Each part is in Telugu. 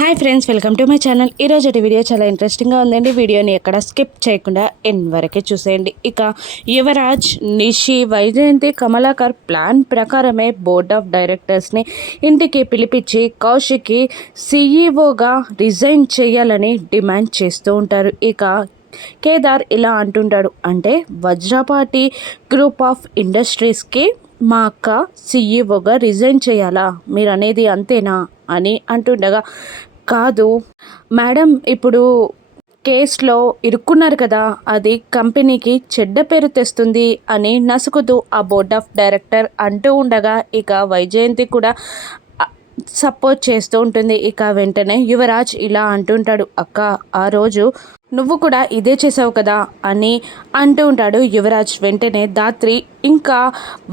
Hi friends, welcome to my channel. ఈరోజు వీడియో చాలా ఇంట్రెస్టింగ్గా ఉందండి. వీడియోని ఎక్కడ స్కిప్ చేయకుండా ఎండ్ వరకే చూసేయండి. ఇక యువరాజ్, నిషి, వైజయంతి, కమలాకర్ ప్లాన్ ప్రకారమే బోర్డ్ ఆఫ్ డైరెక్టర్స్ని ఇంటికి పిలిపించి కౌశిక్కి సీఈఓగా రిజైన్ చేయాలని డిమాండ్ చేస్తూ ఉంటారు. ఇక కేదార్ ఇలా అంటుంటాడు, అంటే వజ్రపాటి గ్రూప్ ఆఫ్ ఇండస్ట్రీస్కి మా అక్క సీఈఓగా రిజైన్ చేయాలా, మీరు అనేది అంతేనా అని అంటుండగా, కాదు మేడం, ఇప్పుడు కేసులో ఇరుక్కున్నారు కదా, అది కంపెనీకి చెడ్డ పేరు తెస్తుంది అని నసుకుతూ ఆ బోర్డ్ ఆఫ్ డైరెక్టర్ అంటూ ఉండగా, ఇక వైజయంతి కూడా సపోర్ట్ చేస్తూ ఉంటుంది. ఇక వెంటనే యువరాజ్ ఇలా అంటుంటాడు, అక్క ఆ రోజు నువ్వు కూడా ఇదే చేసావు కదా అని అంటూ ఉంటాడు యువరాజ్. వెంటనే ధాత్రి, ఇంకా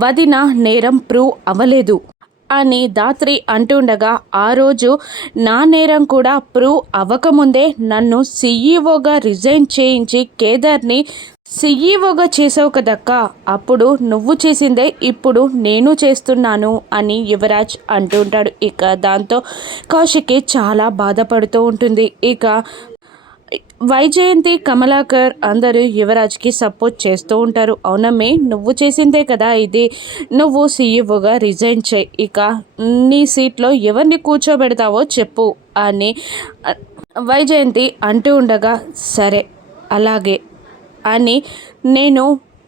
వదిన నేరం ప్రూవ్ అవ్వలేదు అని ధాత్రి అంటుండగా, ఆ రోజు నా నేరం కూడా ప్రూవ్ అవ్వకముందే నన్ను సీఈఓగా రిజైన్ చేయించి కేదార్ని సీఈఓగా చేసావు కదక్క, అప్పుడు నువ్వు చేసిందే ఇప్పుడు నేను చేస్తున్నాను అని యువరాజ్ అంటుంటాడు. ఇక దాంతో కౌశికి చాలా బాధపడుతూ ఉంటుంది. ఇక వైజయంతి, కమలాకర్ అందరూ యువరాజ్కి సపోర్ట్ చేస్తూ ఉంటారు. అవునమ్మే, నువ్వు చేసిందే కదా ఇది, నువ్వు సీఈఓగా రిజైన్ చేయి, ఇక నీ సీట్లో ఎవరిని కూర్చోబెడతావో చెప్పు అని వైజయంతి అంటూ ఉండగా, సరే అలాగే అని నేను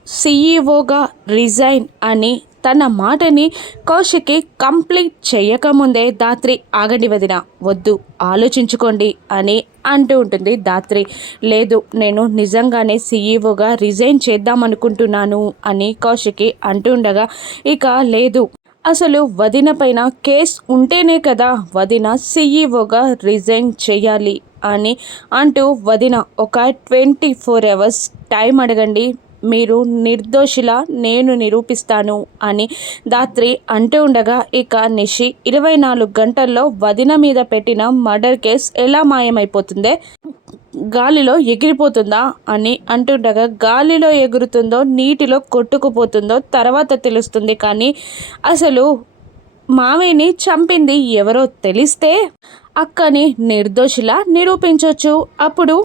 సీఈఓగా రిజైన్ అని తన మాటని కౌశిక్కి కంప్లీట్ చేయకముందే ధాత్రి, ఆగండి వదిన, వద్దు ఆలోచించుకోండి అని అంటూ ఉంటుంది ధాత్రి. లేదు, నేను నిజంగానే సీఈఓగా రిజైన్ చేద్దామనుకుంటున్నాను అని కౌశిక్కి అంటూ ఉండగా, ఇక లేదు, అసలు వదిన పైన కేస్ ఉంటేనే కదా వదిన సీఈఓగా రిజైన్ చేయాలి అని అంటూ, వదిన ఒక 24 hours టైం అడగండి, మీరు నిర్దోషిలా నేను నిరూపిస్తాను అని ధాత్రి అంటూ ఉండగా, ఇక నిషి 24 గంటల్లో వదిన మీద పెట్టిన మర్డర్ కేస్ ఎలా మాయమైపోతుందే, గాలిలో ఎగిరిపోతుందా అని అంటుండగా, గాలిలో ఎగురుతుందో నీటిలో కొట్టుకుపోతుందో తర్వాత తెలుస్తుంది, కానీ అసలు మామయ్యని చంపింది ఎవరో తెలిస్తే అక్కని నిర్దోషిలా నిరూపించవచ్చు. అప్పుడు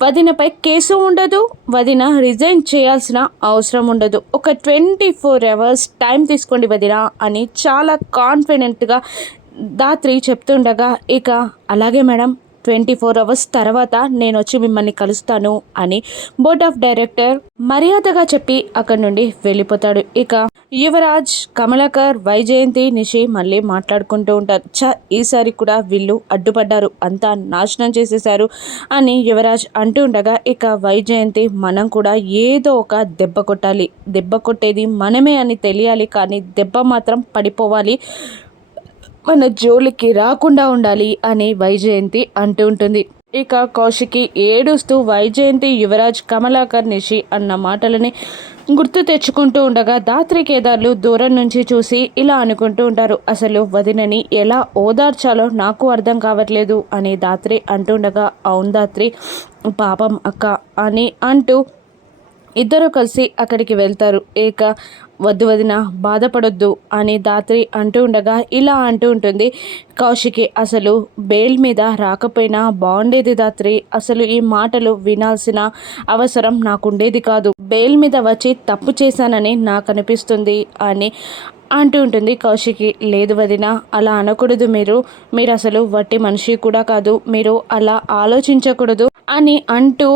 వదినపై కేసు ఉండదు, వదిన రిజైన్ చేయాల్సిన అవసరం ఉండదు. ఒక 24 hours టైం తీసుకోండి వదిన అని చాలా కాన్ఫిడెంట్గా ధాత్రి చెప్తుండగా, ఇక అలాగే మేడం, 24 hours తర్వాత నేను వచ్చి మిమ్మల్ని కలుస్తాను అని బోర్డ్ ఆఫ్ డైరెక్టర్ మర్యాదగా చెప్పి అక్కడి నుండి వెళ్ళిపోతాడు. ఇక యువరాజ్, కమలాకర్, వైజయంతి, నిషి మళ్ళీ మాట్లాడుకుంటూ ఉంటారు. ఈసారి కూడా వీళ్ళు అడ్డుపడ్డారు, అంతా నాశనం చేసేశారు అని యువరాజ్ అంటూ ఉండగా, ఇక వైజయంతి, మనం కూడా ఏదో ఒక దెబ్బ కొట్టాలి, దెబ్బ కొట్టేది మనమే అని తెలియాలి, కానీ దెబ్బ మాత్రం పడిపోవాలి, మన జోలికి రాకుండా ఉండాలి అని వైజయంతి అంటూ ఉంటుంది. ఇక కౌశికి ఏడుస్తూ వైజయంతి, యువరాజ్, కమలాకర్, నిషి అన్న మాటలని గుర్తు తెచ్చుకుంటూ ఉండగా, ధాత్రి, కేదార్లు దూరం నుంచి చూసి ఇలా అనుకుంటూ ఉంటారు, అసలు వదినని ఎలా ఓదార్చాలో నాకు అర్థం కావట్లేదు అని ధాత్రి అంటుండగా, అవును ధాత్రి, పాపం అక్క అని అంటూ ఇద్దరు కలిసి అక్కడికి వెళ్తారు. ఇక వద్దు వదిన, బాధపడొద్దు అని ధాత్రి అంటూ ఉండగా, ఇలా అంటూ ఉంటుంది కౌశికి, అసలు బెయిల్ మీద రాకపోయినా బాగుండేది ధాత్రి, అసలు ఈ మాటలు వినాల్సిన అవసరం నాకుండేది కాదు, బెయిల్ మీద వచ్చి తప్పు చేశానని నాకు అనిపిస్తుంది అని అంటూ ఉంటుంది కౌశికి. లేదు వదిన, అలా అనకూడదు, మీరు అసలు వట్టి మనిషి కూడా కాదు, మీరు అలా ఆలోచించకూడదు అని అంటూ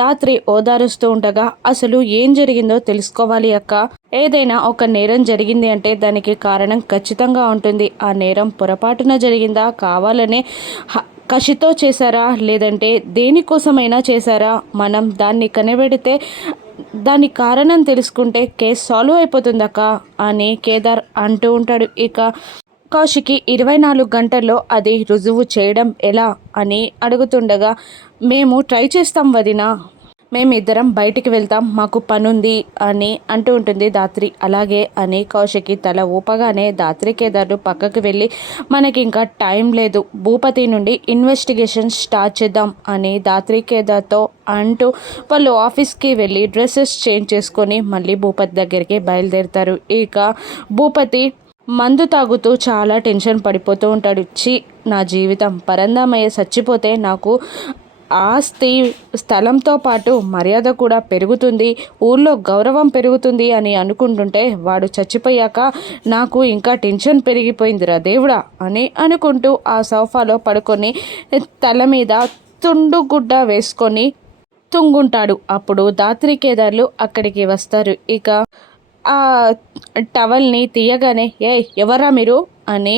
ధాత్రి ఓదారుస్తూ ఉండగా, అసలు ఏం జరిగిందో తెలుసుకోవాలి అక్క, ఏదైనా ఒక నేరం జరిగింది అంటే దానికి కారణం ఖచ్చితంగా ఉంటుంది, ఆ నేరం పొరపాటున జరిగిందా, కావాలనే కసితో చేశారా, లేదంటే దేనికోసమైనా చేశారా, మనం దాన్ని కనిపెడితే దాని కారణం తెలుసుకుంటే కేసు సాల్వ్ అయిపోతుందక్క అని కేదార్ అంటూ ఉంటాడు. ఇక కౌశికి 24 గంటల్లో అది రుజువు చేయడం ఎలా అని అడుగుతుండగా, మేము ట్రై చేస్తాం వదిన, మేమిద్దరం బయటికి వెళ్తాం, మాకు పనుంది అని అంటూ ఉంటుంది ధాత్రి. అలాగే అని కౌశికి తల ఊపగానే ధాత్రి, కేదార్లు పక్కకి వెళ్ళి, మనకి ఇంకా టైం లేదు, భూపతి నుండి ఇన్వెస్టిగేషన్ స్టార్ట్ చేద్దాం అని ధాత్రి, కేదార్తో అంటూ వాళ్ళు ఆఫీస్కి వెళ్ళి డ్రెస్సెస్ చేంజ్ చేసుకొని మళ్ళీ భూపతి దగ్గరికి బయలుదేరుతారు. ఇక భూపతి మందు తాగుతూ చాలా టెన్షన్ పడిపోతూ ఉంటాడు. నా జీవితం పరందామయ్య చచ్చిపోతే నాకు ఆస్తి స్థలంతో పాటు మర్యాద కూడా పెరుగుతుంది, ఊళ్ళో గౌరవం పెరుగుతుంది అని అనుకుంటుంటే వాడు చచ్చిపోయాక నాకు ఇంకా టెన్షన్ పెరిగిపోయిందిరా దేవుడా అని అనుకుంటూ ఆ సోఫాలో పడుకొని తల మీద తుండుగుడ్డ వేసుకొని తుంగుంటాడు. అప్పుడు దాత్రి కేదార్లు అక్కడికి వస్తారు. ఇక ఆ టవల్ని తీయగానే ఎవరా మీరు అని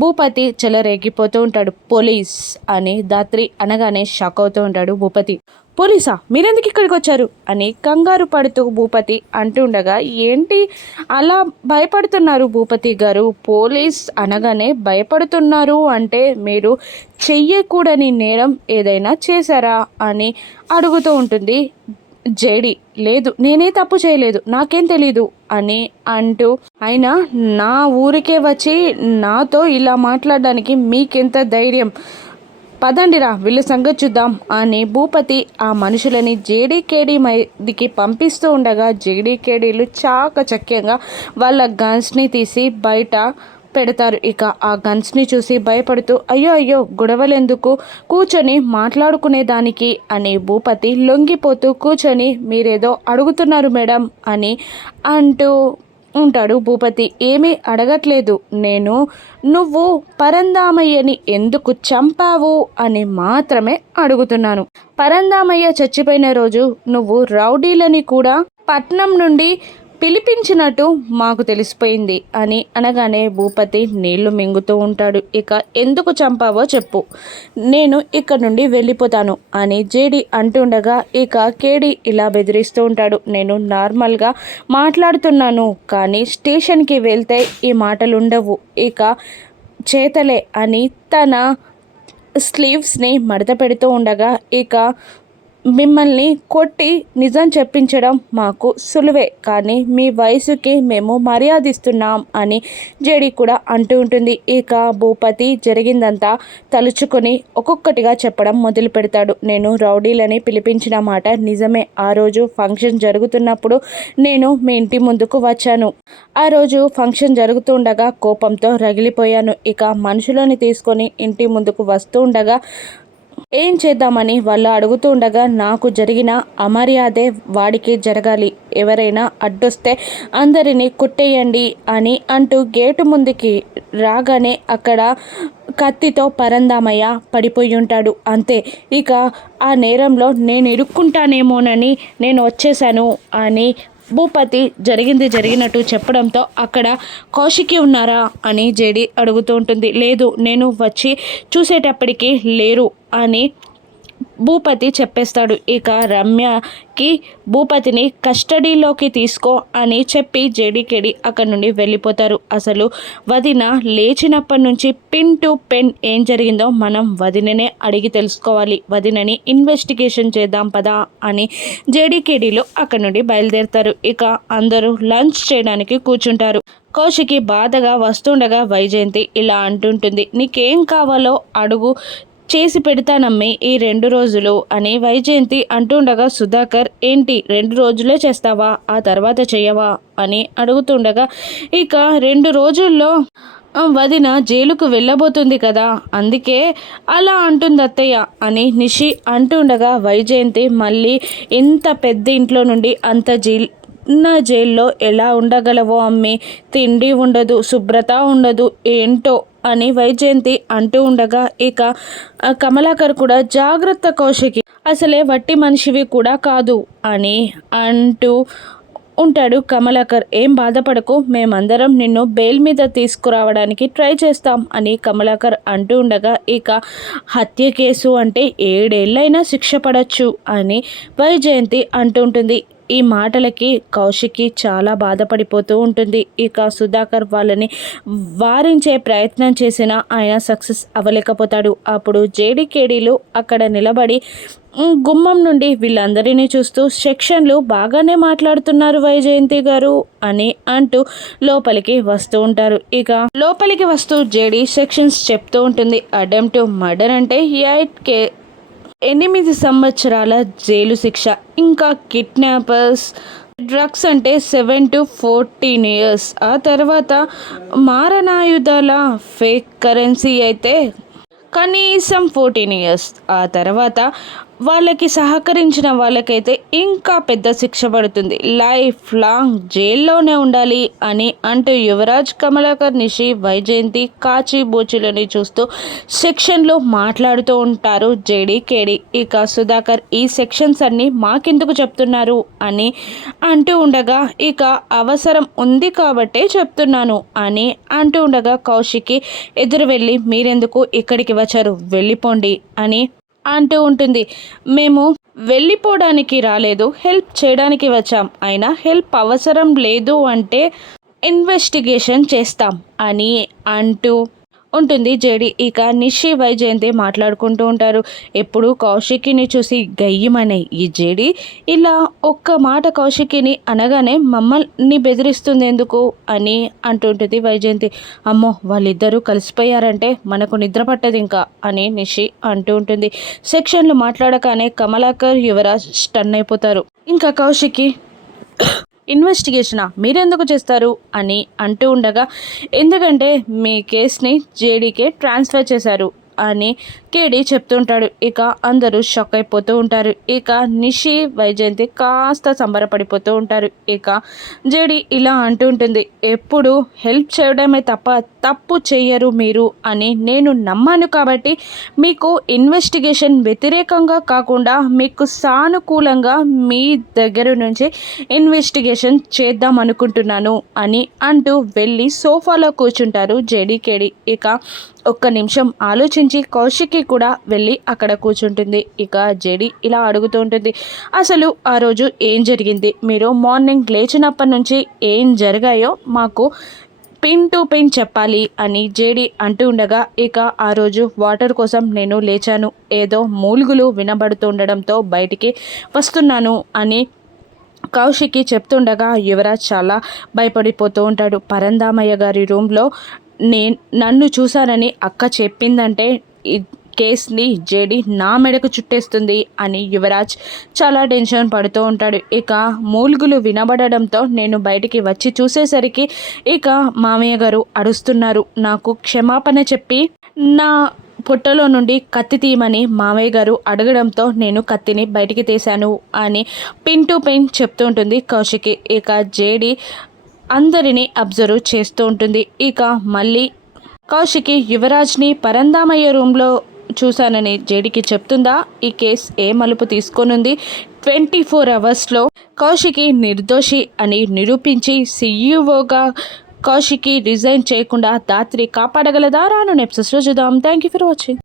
భూపతి చెలరేగిపోతూ ఉంటాడు. పోలీస్ అని దాత్రి అనగానే షాక్ అవుతూ ఉంటాడు భూపతి. పోలీసా, మీరెందుకు ఇక్కడికి వచ్చారు అని కంగారు పడుతూ భూపతి అంటుండగా, ఏంటి అలా భయపడుతున్నారు భూపతి గారు? పోలీస్ అనగానే భయపడుతున్నారు అంటే మీరు చెయ్యకూడని నేరం ఏదైనా చేశారా అని అడుగుతూ ఉంటుంది జేడి. లేదు, నేనే తప్పు చేయలేదు, నాకేం తెలీదు అని అంటూ, అయినా నా ఊరికే వచ్చి నాతో ఇలా మాట్లాడడానికి మీకెంత ధైర్యం? పదండిరా వీళ్ళ సంగతి చూద్దాం అని భూపతి ఆ మనుషులని జేడీకేడీ మీదికి పంపిస్తూ ఉండగా జేడీకేడీలు చాకచక్యంగా వాళ్ళ గన్స్ని తీసి బయట పెడతారు. ఇక ఆ గన్స్ని చూసి భయపడుతూ, అయ్యో అయ్యో గొడవలెందుకు, కూర్చొని మాట్లాడుకునేదానికి అని భూపతి లొంగిపోతూ కూర్చొని, మీరేదో అడుగుతున్నారు మేడం అని అంటూ ఉంటాడు భూపతి. ఏమీ అడగట్లేదు, నేను నువ్వు పరందామయ్యని ఎందుకు చంపావు అని మాత్రమే అడుగుతున్నాను. పరందామయ్య చచ్చిపోయిన రోజు నువ్వు రౌడీలని కూడా పట్నం నుండి పిలిపించినట్టు మాకు తెలిసిపోయింది అని అనగానే భూపతి నీళ్లు మింగుతూ ఉంటాడు. ఇక ఎందుకు చంపావో చెప్పు, నేను ఇక్కడ నుండి వెళ్ళిపోతాను అని జేడి అంటుండగా ఇక కేడి ఇలా బెదిరిస్తూ ఉంటాడు. నేను నార్మల్గా మాట్లాడుతున్నాను, కానీ స్టేషన్కి వెళ్తే ఈ మాటలు ఉండవు, ఇక చేతలే అని తన స్లీవ్స్ని మడత పెడుతూ ఉండగా, ఇక మిమ్మల్ని కొట్టి నిజం చెప్పించడం మాకు సులువే, కానీ మీ వయసుకి మేము మర్యాదిస్తున్నాం అని జేడి కూడా అంటూ ఉంటుంది. ఇక భూపతి జరిగిందంతా తలుచుకొని ఒక్కొక్కటిగా చెప్పడం మొదలు పెడతాడు. నేను రౌడీలని పిలిపించిన మాట నిజమే. ఆ రోజు ఫంక్షన్ జరుగుతున్నప్పుడు నేను మీ ఇంటి ముందుకు వచ్చాను. ఆ రోజు ఫంక్షన్ జరుగుతుండగా కోపంతో రగిలిపోయాను. ఇక మనుషులని తీసుకొని ఇంటి ముందుకు వస్తూ ఉండగా ఏం చేద్దామని వాళ్ళు అడుగుతూ ఉండగా, నాకు జరిగిన అమర్యాదే వాడికి జరగాలి, ఎవరైనా అడ్డొస్తే అందరినీ కొట్టేయండి అని అంటూ గేటు ముందుకి రాగానే అక్కడ కత్తితో పరందామయ్య పడిపోయి ఉంటాడు. అంతే, ఇక ఆ నేరంలో నేను ఇరుక్కుంటానేమోనని నేను వచ్చేసాను అని భూపతి జరిగినట్టు చెప్పడంతో అక్కడ కౌశికి ఉన్నారా అని జేడి అడుగుతూ ఉంటుంది. లేదు, నేను వచ్చి చూసేటప్పటికి లేరు అని భూపతి చెప్పేస్తాడు. ఇక రమ్యకి భూపతిని కస్టడీలోకి తీసుకో అని చెప్పి జేడీకేడి అక్కడి నుండి వెళ్ళిపోతారు. అసలు వదిన లేచినప్పటి నుంచి పిన్ టు పెన్ ఏం జరిగిందో మనం వదిననే అడిగి తెలుసుకోవాలి, వదినని ఇన్వెస్టిగేషన్ చేద్దాం పదా అని జేడీకేడీలో అక్కడి నుండి బయలుదేరుతారు. ఇక అందరూ లంచ్ చేయడానికి కూర్చుంటారు. కౌశికి బాధగా వస్తుండగా వైజయంతి ఇలా అంటుంటుంది, నీకేం కావాలో అడుగు, చేసి పెడతానమ్మి ఈ 2 రోజులు అని వైజయంతి అంటుండగా సుధాకర్ ఏంటి 2 రోజులే చేస్తావా, ఆ తర్వాత చెయ్యవా అని అడుగుతుండగా, ఇక 2 రోజుల్లో వదిన జైలుకు వెళ్ళబోతుంది కదా, అందుకే అలా అంటుంది అత్తయ్య అని నిషి అంటుండగా వైజయంతి మళ్ళీ ఇంత పెద్ద ఇంట్లో నుండి అంత జైల్లో ఎలా ఉండగలవో అమ్మి, తిండి ఉండదు, శుభ్రత ఉండదు, ఏంటో అని వైజయంతి అంటూ ఉండగా ఇక కమలాకర్ కూడా జాగ్రత్త కౌశికి, అసలే వట్టి మనిషివి కూడా కాదు అని అంటూ ఉంటాడు. కమలాకర్ ఏం బాధపడకు, మేమందరం నిన్ను బెయిల్ మీద తీసుకురావడానికి ట్రై చేస్తాం అని కమలాకర్ అంటూ ఉండగా ఇక హత్య కేసు అంటే 7 ఏళ్ళైనా శిక్ష పడవచ్చు అని వైజయంతి అంటుంటుంది. ఈ మాటలకి కౌశికి చాలా బాధపడిపోతూ ఉంటుంది. ఇక సుధాకర్ వాళ్ళని వారించే ప్రయత్నం చేసినా ఆయన సక్సెస్ అవ్వలేకపోతాడు. అప్పుడు జేడీకేడీలు అక్కడ నిలబడి గుమ్మం నుండి వీళ్ళందరినీ చూస్తూ సెక్షన్లు బాగానే మాట్లాడుతున్నారు వైజయంతి గారు అని అంటూ లోపలికి వస్తూ ఉంటారు. ఇక లోపలికి వస్తూ జేడీ సెక్షన్స్ చెప్తూ ఉంటుంది. అటెంప్ట్ టు మర్డర్ అంటే 8 సంవత్సరాల జైలు శిక్ష, ఇంకా కిడ్నాపర్స్ డ్రగ్స్ అంటే 7 to 14 years. ఆ తర్వాత మారణాయుధాల ఫేక్ కరెన్సీ అయితే కనీసం 14 years. ఆ తర్వాత వాళ్ళకి సహకరించిన వాళ్ళకైతే ఇంకా పెద్ద శిక్ష పడుతుంది, లైఫ్ లాంగ్ జైల్లోనే ఉండాలి అని అంటూ యువరాజ్, కమలాకర్, నిషి, వైజయంతి కాచి బూచులని చూస్తూ సెక్షన్లో మాట్లాడుతూ ఉంటారు జేడి కేడి. ఇక సుధాకర్ ఈ సెక్షన్స్ అన్నీ మాకెందుకు చెప్తున్నారు అని అంటూ ఉండగా, ఇక అవసరం ఉంది కాబట్టే చెప్తున్నాను అని అంటూ ఉండగా, కౌశికి ఎదురు వెళ్ళి మీరెందుకు ఇక్కడికి వచ్చారు, వెళ్ళిపోండి అని అంటూ ఉంటుంది. మేము వెళ్ళిపోవడానికి రాలేదు, హెల్ప్ చేయడానికి వచ్చాం, అయినా హెల్ప్ అవసరం లేదు అంటే ఇన్వెస్టిగేషన్ చేస్తాం అని అంటూ ఉంటుంది జేడి. ఇక నిషి, వైజయంతి మాట్లాడుకుంటూ ఉంటారు. ఎప్పుడు కౌశికిని చూసి గయ్యమనే ఈ జేడి ఇలా ఒక్క మాట కౌశికిని అనగానే మమ్మల్ని బెదిరిస్తుంది ఎందుకు అని అంటుంటుంది వైజయంతి. అమ్మో, వాళ్ళిద్దరూ కలిసిపోయారంటే మనకు నిద్ర పట్టదు ఇంకా అని నిషి అంటూ ఉంటుంది. సెక్షన్లు మాట్లాడగానే కమలాకర్, యువరాజ్ స్టన్ అయిపోతారు. ఇంకా కౌశికి ఇన్వెస్టిగేషనా, మీరెందుకు చేస్తారు అని అంటూ ఉండగా, ఎందుకంటే మీ కేస్ని జేడీకే ట్రాన్స్ఫర్ చేశారు అని కేడి చెప్తుంటాడు. ఇక అందరూ షాక్ అయిపోతూ ఉంటారు. ఇక నిషి, వైజయంతి కాస్త సంబరపడిపోతూ ఉంటారు. ఇక జేడి ఇలా అంటూ ఉంటుంది, ఎప్పుడు హెల్ప్ చేయడమే తప్ప తప్పు చెయ్యరు మీరు అని నేను నమ్మాను కాబట్టి మీకు ఇన్వెస్టిగేషన్ వ్యతిరేకంగా కాకుండా మీకు సానుకూలంగా మీ దగ్గర నుంచి ఇన్వెస్టిగేషన్ చేద్దాం అనుకుంటున్నాను అని అంటూ వెళ్ళి సోఫాలో కూర్చుంటారు జేడి కేడి. ఇక ఒక్క నిమిషం ఆలోచించి కౌశికి కూడా వెళ్ళి అక్కడ కూర్చుంటుంది. ఇక జేడి ఇలా అడుగుతూ ఉంటుంది, అసలు ఆ రోజు ఏం జరిగింది, మీరు మార్నింగ్ లేచినప్పటి నుంచి ఏం జరిగాయో మాకు పిన్ టు పిన్ చెప్పాలి అని జేడి అంటూ ఉండగా, ఇక ఆ రోజు వాటర్ కోసం నేను లేచాను, ఏదో మూలుగులు వినబడుతుండడంతో బయటికి వస్తున్నాను అని కౌశికి చెప్తుండగా, యువరాజ్ చాలా భయపడిపోతూ ఉంటాడు. పరందామయ్య గారి రూమ్లో నన్ను చూశానని అక్క చెప్పిందంటే ఈ కేస్ని జేడి నా మెడకు చుట్టేస్తుంది అని యువరాజ్ చాలా టెన్షన్ పడుతూ ఉంటాడు. ఇక మూలుగులు వినబడడంతో నేను బయటికి వచ్చి చూసేసరికి ఇక మామయ్య గారు అరుస్తున్నారు. నాకు క్షమాపణ చెప్పి నా పొట్టలో నుండి కత్తి తీయమని మామయ్య గారు అడగడంతో నేను కత్తిని బయటికి తీశాను అని పిన్ టు పిన్ చెప్తూ ఉంటుంది కౌశికి. ఇక జేడి అందరినీ అబ్జర్వ్ చేస్తూ ఉంటుంది. ఇక మళ్ళీ కౌశికి యువరాజ్ని పరందామయ్య రూమ్లో చూశానని జేడికి చెప్తుందా, ఈ కేస్ ఏ మలుపు తీసుకోనుంది, 24 hours కౌశికి నిర్దోషి అని నిరూపించి సీఈఓగా కౌశికి రిజైన్ చేయకుండా దాత్రి కాపాడగలదా? రాను ఎపిసోడ్స్లో చూద్దాం. Thank you for watching.